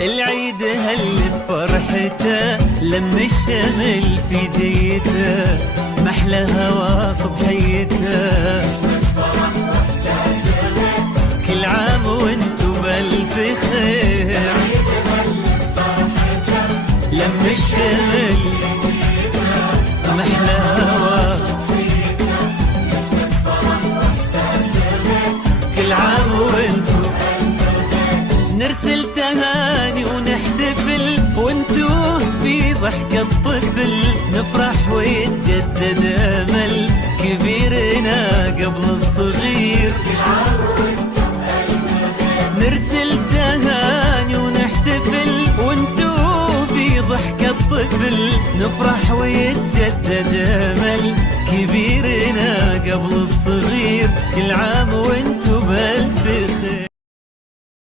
العيد هل بفرحته لم الشمل في جيته، محلى هوا صبحيته. كل عام وانتو بألف خير، لم الشمل محلى هوا. كل عام وانتو نرسل تهاني ونحتفل، وانتو في ضحكة طفل نفرح ويتجدد امل كبيرنا قبل الصغير. نرسل تهاني ونحتفل، وانتو في ضحكة طفل نفرح ويتجدد امل كبيرنا قبل الصغير. كل عام وانتو بألف